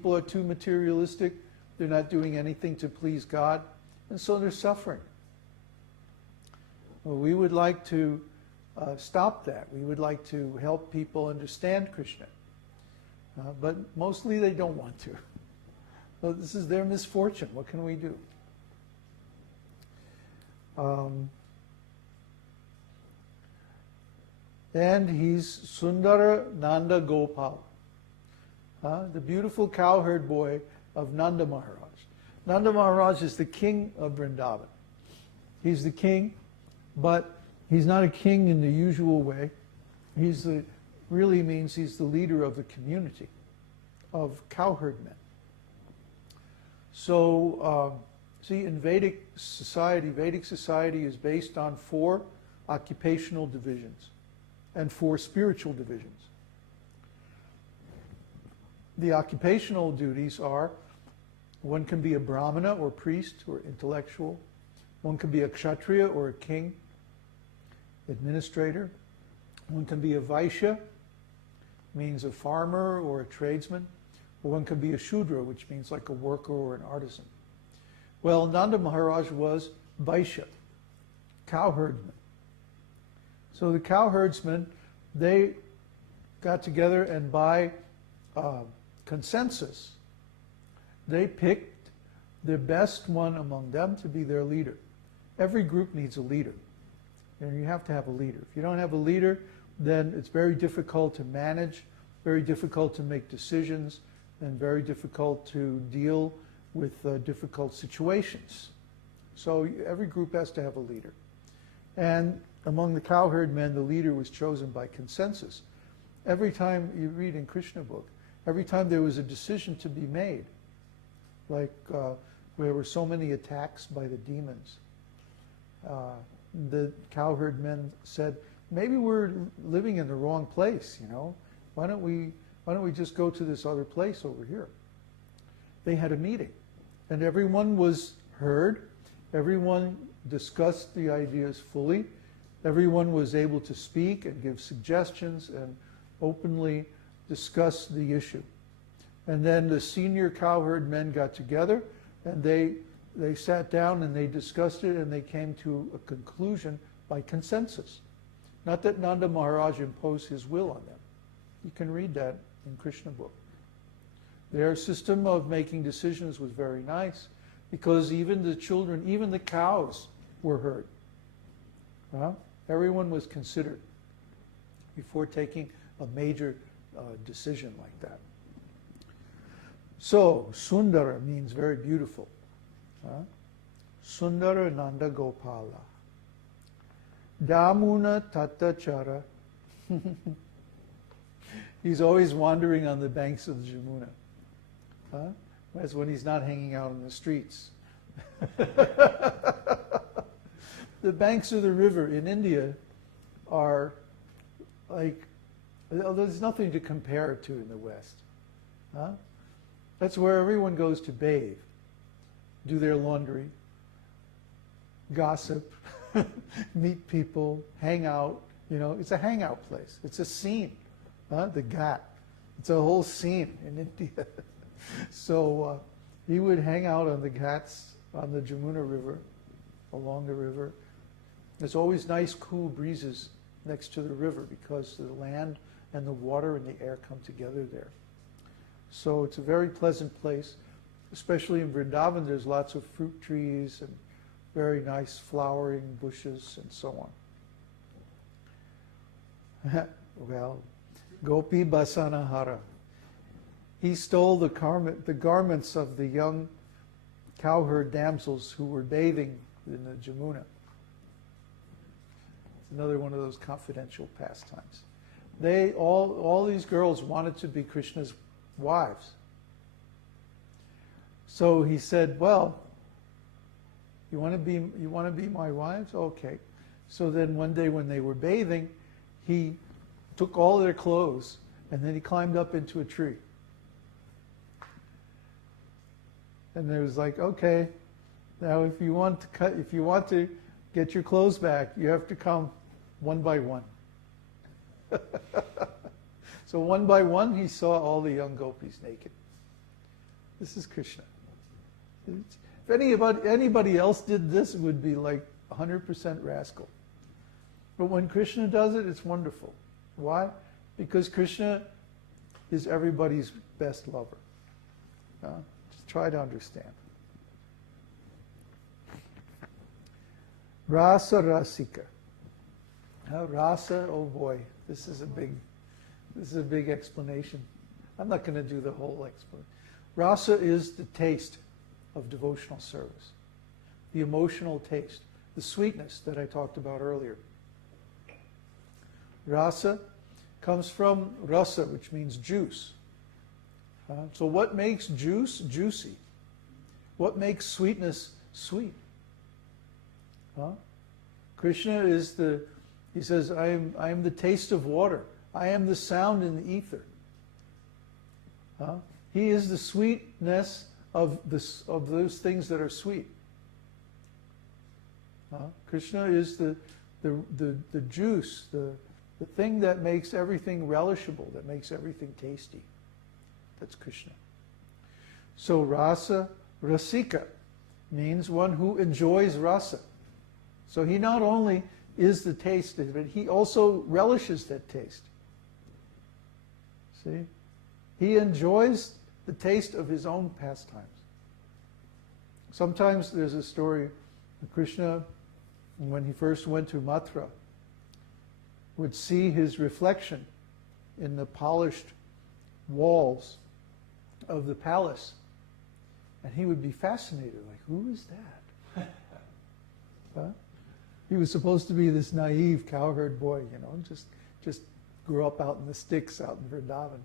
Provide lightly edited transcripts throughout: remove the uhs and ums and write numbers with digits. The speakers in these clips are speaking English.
People are too materialistic. They're not doing anything to please God, and so they're suffering. Well, we would like to stop that. We would like to help people understand Krishna. But mostly they don't want to. Well, this is their misfortune. What can we do? And he's Sundara Nanda-Gopālā, the beautiful cowherd boy of Nanda Maharaj. Nanda Maharaj is the king of Vrindavan. He's the king, but he's not a king in the usual way. Really means he's the leader of the community of cowherd men. So, see, in Vedic society is based on 4 occupational divisions and 4 spiritual divisions. The occupational duties are, one can be a brahmana or priest or intellectual, one can be a kshatriya or a king, administrator, one can be a vaishya, means a farmer or a tradesman, or one can be a shudra, which means like a worker or an artisan. Well, Nanda Maharaj was vaishya, cowherdsman. So the cowherdsmen, they got together and by consensus, they picked the best one among them to be their leader. Every group needs a leader, and you have to have a leader. If you don't have a leader, then it's very difficult to manage, very difficult to make decisions, and very difficult to deal with difficult situations. So every group has to have a leader. And among the cowherd men, the leader was chosen by consensus. Every time you read in Krishna book, every time there was a decision to be made, like there were so many attacks by the demons, the cowherd men said, maybe we're living in the wrong place, you know. Why don't we just go to this other place over here? They had a meeting, and everyone was heard. Everyone discussed the ideas fully. Everyone was able to speak and give suggestions and openly discuss the issue. And then the senior cowherd men got together, and they sat down and they discussed it, and they came to a conclusion by consensus. Not that Nanda Maharaj imposed his will on them. You can read that in Krishna book. Their system of making decisions was very nice, because even the children, even the cows were heard. Everyone was considered before taking a major decision like that. So, sundara means very beautiful. Sundara nanda-gopālā. Yāmuna-taṭa-cara. He's always wandering on the banks of the Yamuna. That's when he's not hanging out in the streets. The banks of the river in India are like, there's nothing to compare to in the West. That's where everyone goes to bathe, do their laundry, gossip, meet people, hang out. You know, it's a hangout place. It's a scene. The Ghat. It's a whole scene in India. So he would hang out on the Ghats, on the Yamuna River, along the river. There's always nice cool breezes next to the river because the land and the water and the air come together there. So it's a very pleasant place, especially in Vrindavan. There's lots of fruit trees and very nice flowering bushes and so on. Well, gopī-basana-hara. He stole the garments of the young cowherd damsels who were bathing in the Yamuna. It's another one of those confidential pastimes. All these girls wanted to be Krishna's wives. So he said, well, you want to be my wives? Okay. So then one day when they were bathing, he took all their clothes and then he climbed up into a tree. And it was like, okay, now if you want to get your clothes back, you have to come one by one. So one by one, he saw all the young gopis naked. This is Krishna. If anybody else did this, it would be like 100% rascal. But when Krishna does it, it's wonderful. Why? Because Krishna is everybody's best lover. Just try to understand. Rāsa-rasika. Rasa, oh boy, this is a big explanation. I'm not going to do the whole explanation. Rasa is the taste of devotional service, the emotional taste, the sweetness that I talked about earlier. Rasa comes from rasa, which means juice. So what makes juice juicy? What makes sweetness sweet? Krishna is he says, I am the taste of water. I am the sound in the ether. He is the sweetness of those things that are sweet. Krishna is the juice, the thing that makes everything relishable, that makes everything tasty. That's Krishna. So rasa-rasika means one who enjoys rasa. So he not only is the taste, but he also relishes that taste. See? He enjoys the taste of his own pastimes. Sometimes there's a story of Krishna, when he first went to Mathura, would see his reflection in the polished walls of the palace, and he would be fascinated, like, who is that? He was supposed to be this naive cowherd boy, just grew up out in the sticks out in Vrindavan.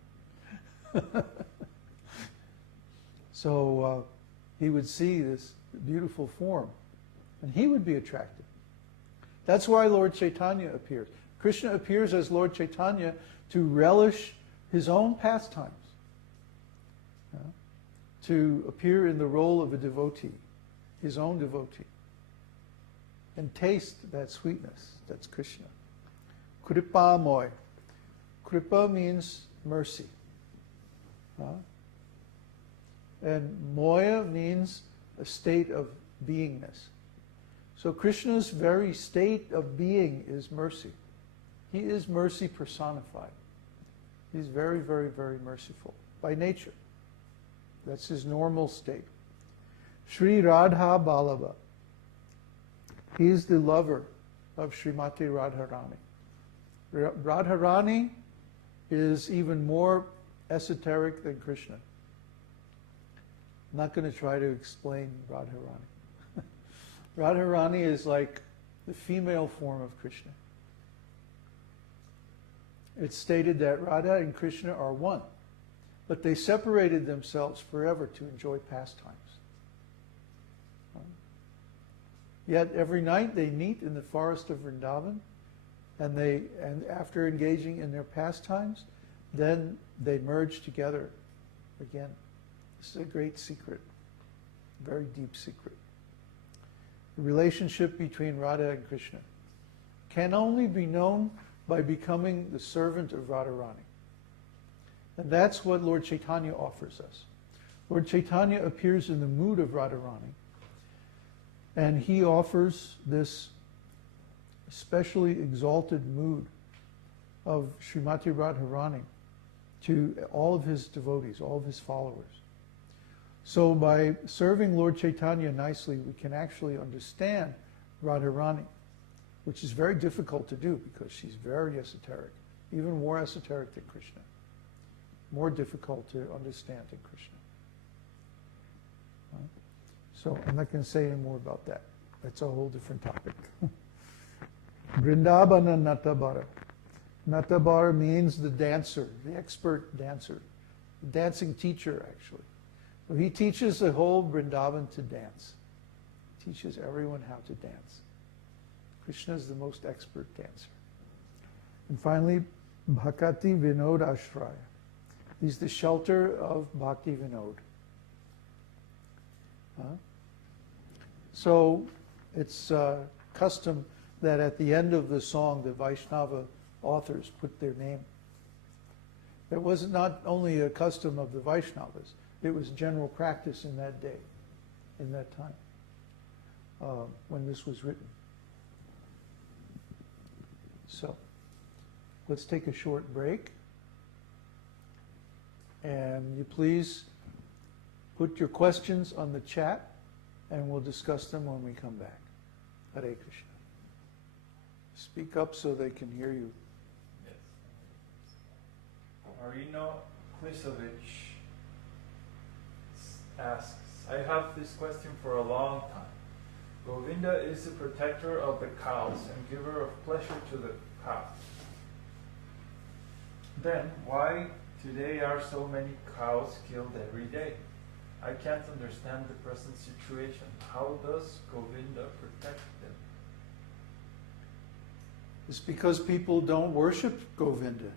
So he would see this beautiful form, and he would be attracted. That's why Lord Chaitanya appears. Krishna appears as Lord Chaitanya to relish his own pastimes, to appear in the role of a devotee, his own devotee, and taste that sweetness. That's Krishna. Kṛpāmoya. Kripa means mercy. And moya means a state of beingness. So Krishna's very state of being is mercy. He is mercy personified. He's very, very, very merciful by nature. That's his normal state. Śrī Radha-vallabha. He is the lover of Srimati Radharani. Radharani is even more esoteric than Krishna. I'm not going to try to explain Radharani. Radharani is like the female form of Krishna. It's stated that Radha and Krishna are one, but they separated themselves forever to enjoy pastimes. Yet every night they meet in the forest of Vrindavan, and after engaging in their pastimes, then they merge together again. This is a great secret, very deep secret. The relationship between Radha and Krishna can only be known by becoming the servant of Radharani. And that's what Lord Chaitanya offers us. Lord Chaitanya appears in the mood of Radharani, and he offers this especially exalted mood of Srimati Radharani to all of his devotees, all of his followers. So by serving Lord Chaitanya nicely, we can actually understand Radharani, which is very difficult to do because she's very esoteric, even more esoteric than Krishna, more difficult to understand than Krishna. Right? So I'm not going to say any more about that. That's a whole different topic. Vrindavana Nattabara. Nattabara means the dancer, the expert dancer, the dancing teacher actually. So he teaches the whole Vrindavan to dance. He teaches everyone how to dance. Krishna is the most expert dancer. And finally, Bhaktivinod Ashraya. He's the shelter of Bhaktivinod. So it's custom that at the end of the song, the Vaishnava authors put their name. It was not only a custom of the Vaishnavas, It was general practice in that day, in that time, when this was written. So, let's take a short break. And you please put your questions on the chat, and we'll discuss them when we come back. Hare Krishna. Speak up so they can hear you. Yes. Marino Klisovich asks, I have this question for a long time. Govinda is the protector of the cows and giver of pleasure to the cows. Then why today are so many cows killed every day? I can't understand the present situation. How does Govinda protect them? It's because people don't worship Govinda.